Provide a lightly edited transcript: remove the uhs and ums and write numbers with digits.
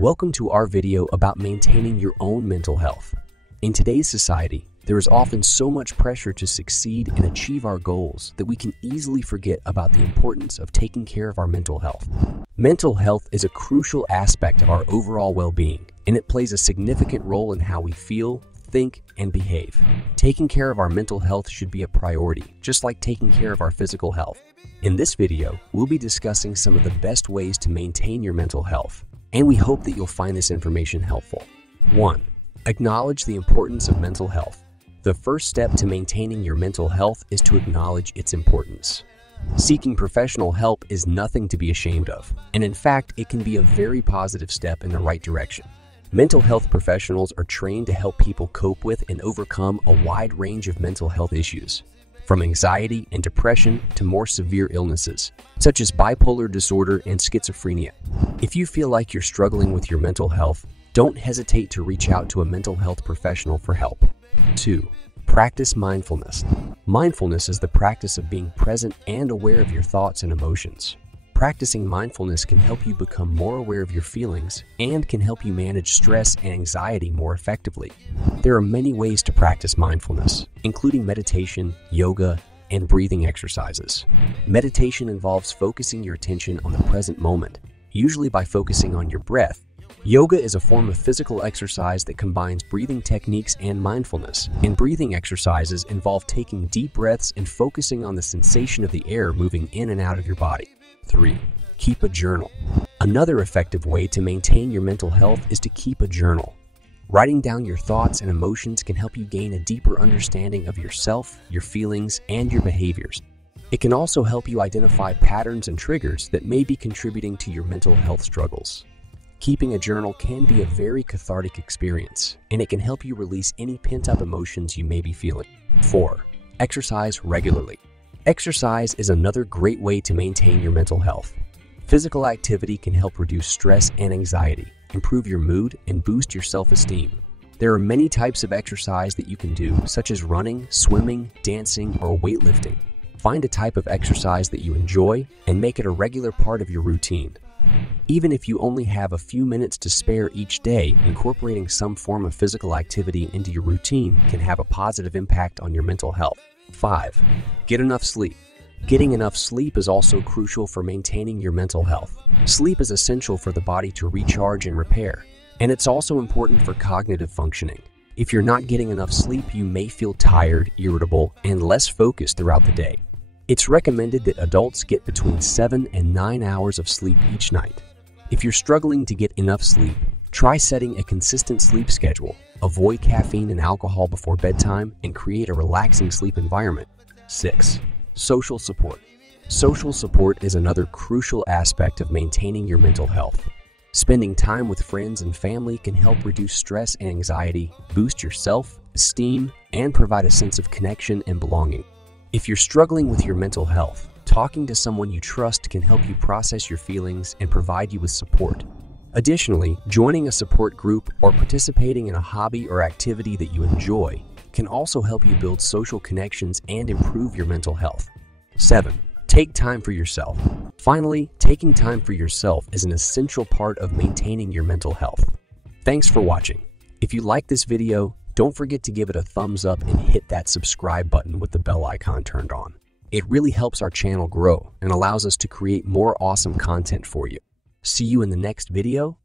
Welcome to our video about maintaining your own mental health. In today's society, there is often so much pressure to succeed and achieve our goals that we can easily forget about the importance of taking care of our mental health. Mental health is a crucial aspect of our overall well-being, and it plays a significant role in how we feel, think, and behave. Taking care of our mental health should be a priority, just like taking care of our physical health. In this video, we'll be discussing some of the best ways to maintain your mental health, and we hope that you'll find this information helpful. 1. Acknowledge the importance of mental health. The first step to maintaining your mental health is to acknowledge its importance. Seeking professional help is nothing to be ashamed of, and in fact, it can be a very positive step in the right direction. Mental health professionals are trained to help people cope with and overcome a wide range of mental health issues, from anxiety and depression to more severe illnesses, such as bipolar disorder and schizophrenia. If you feel like you're struggling with your mental health, don't hesitate to reach out to a mental health professional for help. 2. Practice mindfulness. Mindfulness is the practice of being present and aware of your thoughts and emotions. Practicing mindfulness can help you become more aware of your feelings and can help you manage stress and anxiety more effectively. There are many ways to practice mindfulness, including meditation, yoga, and breathing exercises. Meditation involves focusing your attention on the present moment, usually by focusing on your breath. Yoga is a form of physical exercise that combines breathing techniques and mindfulness, and breathing exercises involve taking deep breaths and focusing on the sensation of the air moving in and out of your body. 3. Keep a journal. Another effective way to maintain your mental health is to keep a journal. Writing down your thoughts and emotions can help you gain a deeper understanding of yourself, your feelings, and your behaviors. It can also help you identify patterns and triggers that may be contributing to your mental health struggles. Keeping a journal can be a very cathartic experience, and it can help you release any pent-up emotions you may be feeling. 4. Exercise regularly. Exercise is another great way to maintain your mental health. Physical activity can help reduce stress and anxiety, improve your mood, and boost your self-esteem. There are many types of exercise that you can do, such as running, swimming, dancing, or weightlifting. Find a type of exercise that you enjoy and make it a regular part of your routine. Even if you only have a few minutes to spare each day, incorporating some form of physical activity into your routine can have a positive impact on your mental health. 5. Get enough sleep. Getting enough sleep is also crucial for maintaining your mental health. Sleep is essential for the body to recharge and repair, and it's also important for cognitive functioning. If you're not getting enough sleep, you may feel tired, irritable, and less focused throughout the day. It's recommended that adults get between 7 and 9 hours of sleep each night. If you're struggling to get enough sleep, try setting a consistent sleep schedule. Avoid caffeine and alcohol before bedtime and create a relaxing sleep environment. 6. Social support. Social support is another crucial aspect of maintaining your mental health. Spending time with friends and family can help reduce stress and anxiety, boost your self-esteem, and provide a sense of connection and belonging. If you're struggling with your mental health, talking to someone you trust can help you process your feelings and provide you with support. Additionally, joining a support group or participating in a hobby or activity that you enjoy can also help you build social connections and improve your mental health. 7. Take time for yourself. Finally, taking time for yourself is an essential part of maintaining your mental health. Thanks for watching. If you like this video, don't forget to give it a thumbs up and hit that subscribe button with the bell icon turned on. It really helps our channel grow and allows us to create more awesome content for you. See you in the next video.